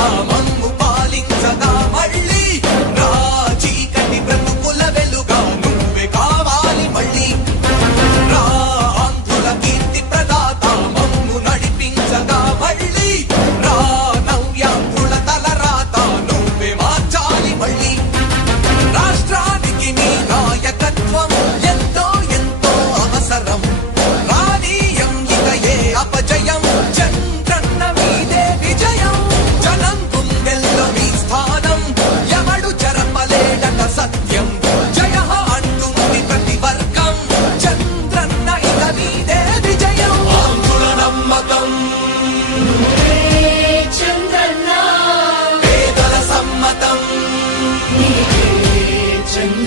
আমন্ত্রণ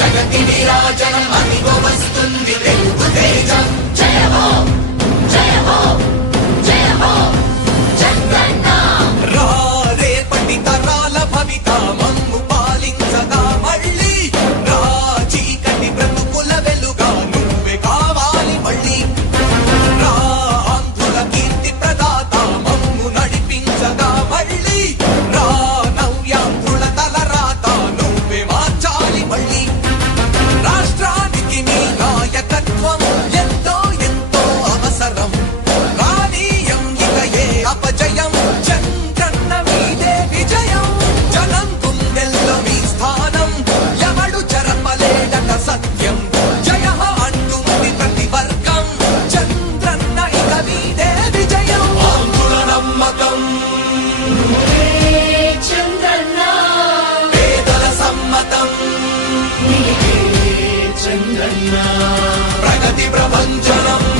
జగతి నీరాజనం ప్రగతి ప్రపంచనం.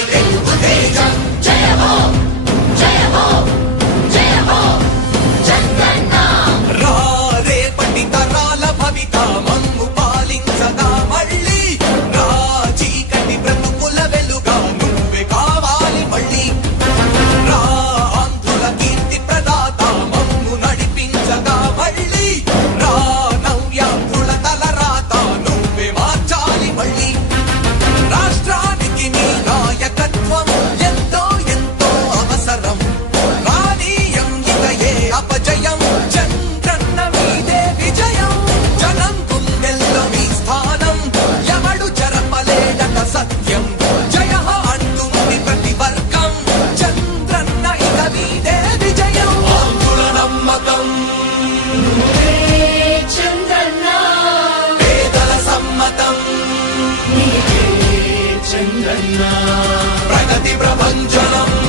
ప్రగతి ప్రభంజనం